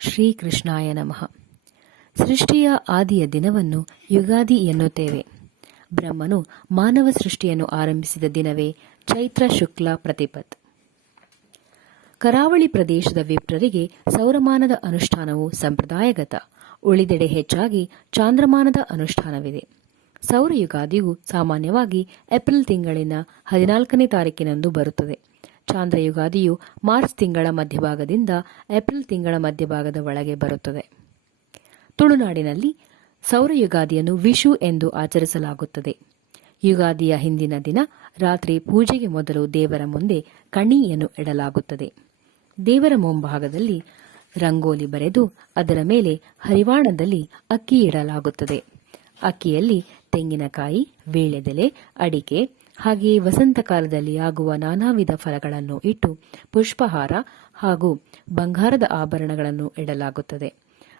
ಶ್ರೀಕೃಷ್ಣಾಯ ನಮಃ. ಸೃಷ್ಟಿಯ ಆದಿಯ ದಿನವನ್ನು ಯುಗಾದಿ ಎನ್ನುತ್ತೇವೆ. ಬ್ರಹ್ಮನು ಮಾನವ ಸೃಷ್ಟಿಯನ್ನು ಆರಂಭಿಸಿದ ದಿನವೇ ಚೈತ್ರ ಶುಕ್ಲ ಪ್ರತಿಪತ್. ಕರಾವಳಿ ಪ್ರದೇಶದ ವಿಪ್ರರಿಗೆ ಸೌರಮಾನದ ಅನುಷ್ಠಾನವು ಸಂಪ್ರದಾಯಗತ. ಉಳಿದೆಡೆ ಹೆಚ್ಚಾಗಿ ಚಾಂದ್ರಮಾನದ ಅನುಷ್ಠಾನವಿದೆ. ಸೌರ ಯುಗಾದಿಯು ಸಾಮಾನ್ಯವಾಗಿ ಏಪ್ರಿಲ್ ತಿಂಗಳಿನ 14ನೇ ತಾರೀಕಿನಂದು ಬರುತ್ತದೆ. ಚಾಂದ್ರ ಯುಗಾದಿಯು ಮಾರ್ಚ್ ತಿಂಗಳ ಮಧ್ಯಭಾಗದಿಂದ ಏಪ್ರಿಲ್ ತಿಂಗಳ ಮಧ್ಯಭಾಗದ ಒಳಗೆ ಬರುತ್ತದೆ. ತುಳುನಾಡಿನಲ್ಲಿ ಸೌರ ಯುಗಾದಿಯನ್ನು ವಿಷು ಎಂದು ಆಚರಿಸಲಾಗುತ್ತದೆ. ಯುಗಾದಿಯ ಹಿಂದಿನ ದಿನ ರಾತ್ರಿ ಪೂಜೆಗೆ ಮೊದಲು ದೇವರ ಮುಂದೆ ಕಣಿಯನ್ನು ಇಡಲಾಗುತ್ತದೆ. ದೇವರ ಮುಂಭಾಗದಲ್ಲಿ ರಂಗೋಲಿ ಬರೆದು ಅದರ ಮೇಲೆ ಹರಿವಾಣದಲ್ಲಿ ಅಕ್ಕಿ ಇಡಲಾಗುತ್ತದೆ. ಅಕ್ಕಿಯಲ್ಲಿ ತೆಂಗಿನಕಾಯಿ, ವೀಳ್ಯದೆಲೆ, ಅಡಿಕೆ ಹಾಗೆಯೇ ವಸಂತ ಕಾಲದಲ್ಲಿ ಆಗುವ ನಾನಾ ವಿಧ ಫಲಗಳನ್ನು ಇಟ್ಟು ಪುಷ್ಪಹಾರ ಹಾಗೂ ಬಂಗಾರದ ಆಭರಣಗಳನ್ನು ಇಡಲಾಗುತ್ತದೆ.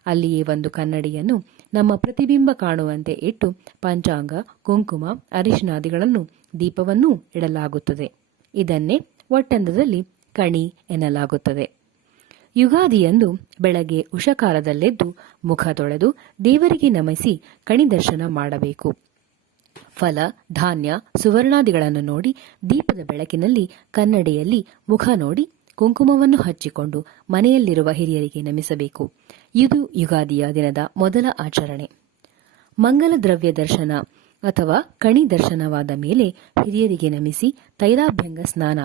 ಅಲ್ಲಿಯೇ ಒಂದು ಕನ್ನಡಿಯನ್ನು ನಮ್ಮ ಪ್ರತಿಬಿಂಬ ಕಾಣುವಂತೆ ಇಟ್ಟು ಪಂಚಾಂಗ, ಕುಂಕುಮ, ಅರಿಶಿನಾದಿಗಳನ್ನು ದೀಪವನ್ನೂ ಇಡಲಾಗುತ್ತದೆ. ಇದನ್ನೇ ಒಟ್ಟಂದದಲ್ಲಿ ಕಣಿ ಎನ್ನಲಾಗುತ್ತದೆ. ಯುಗಾದಿಯಂದು ಬೆಳಗ್ಗೆ ಉಷಕಾಲದಲ್ಲೆದ್ದು ಮುಖ ತೊಳೆದು ದೇವರಿಗೆ ನಮಿಸಿ ಕಣಿ ದರ್ಶನ ಮಾಡಬೇಕು. ಫಲ, ಧಾನ್ಯ, ಸುವರ್ಣಾದಿಗಳನ್ನು ನೋಡಿ ದೀಪದ ಬೆಳಕಿನಲ್ಲಿ ಕನ್ನಡಿಯಲ್ಲಿ ಮುಖ ನೋಡಿ ಕುಂಕುಮವನ್ನು ಹಚ್ಚಿಕೊಂಡು ಮನೆಯಲ್ಲಿರುವ ಹಿರಿಯರಿಗೆ ನಮಿಸಬೇಕು. ಇದು ಯುಗಾದಿಯ ದಿನದ ಮೊದಲ ಆಚರಣೆ. ಮಂಗಲ ದ್ರವ್ಯ ದರ್ಶನ ಅಥವಾ ಕಣಿ ದರ್ಶನವಾದ ಮೇಲೆ ಹಿರಿಯರಿಗೆ ನಮಿಸಿ ತೈಲಾಭ್ಯಂಗ ಸ್ನಾನ.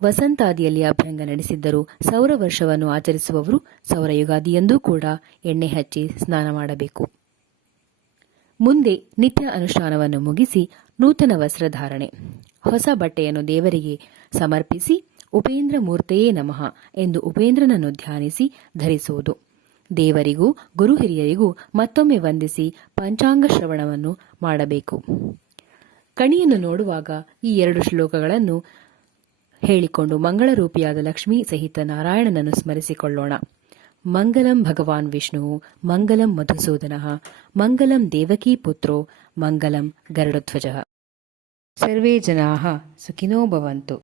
ವಸಂತಾದಿಯಲ್ಲಿ ಅಭ್ಯಂಗ ನಡೆಸಿದ್ದರೂ ಸೌರ ವರ್ಷವನ್ನು ಆಚರಿಸುವವರು ಸೌರ ಯುಗಾದಿಯಂದೂ ಕೂಡ ಎಣ್ಣೆ ಹಚ್ಚಿ ಸ್ನಾನ ಮಾಡಬೇಕು. ಮುಂದೆ ನಿತ್ಯ ಅನುಷ್ಠಾನವನ್ನು ಮುಗಿಸಿ ನೂತನ ವಸ್ತ್ರಧಾರಣೆ, ಹೊಸ ಬಟ್ಟೆಯನ್ನು ದೇವರಿಗೆ ಸಮರ್ಪಿಸಿ ಉಪೇಂದ್ರ ಮೂರ್ತೆಯೇ ನಮಃ ಎಂದು ಉಪೇಂದ್ರನನ್ನು ಧ್ಯಾನಿಸಿ ಧರಿಸುವುದು. ದೇವರಿಗೂ ಗುರು ಹಿರಿಯರಿಗೂ ಮತ್ತೊಮ್ಮೆ ವಂದಿಸಿ ಪಂಚಾಂಗ ಶ್ರವಣವನ್ನು ಮಾಡಬೇಕು. ಕಣಿಯನ್ನು ನೋಡುವಾಗ ಈ 2 ಶ್ಲೋಕಗಳನ್ನು ಹೇಳಿಕೊಂಡು ಮಂಗಳರೂಪಿಯಾದ ಲಕ್ಷ್ಮೀ ಸಹಿತ ನಾರಾಯಣನನ್ನು ಸ್ಮರಿಸಿಕೊಳ್ಳೋಣ. ಮಂಗಲಂ ಭಗವಾನ್ ವಿಷ್ಣು, ಮಂಗಲಂ ಮಧುಸೂದನಃ, ಮಂಗಲಂ ದೇವಕೀ ಪುತ್ರೋ, ಮಂಗಲಂ ಗರುಡಧ್ವಜಃ. ಸರ್ವೇ ಜನಾಃ ಸುಖಿನೋ ಭವಂತು.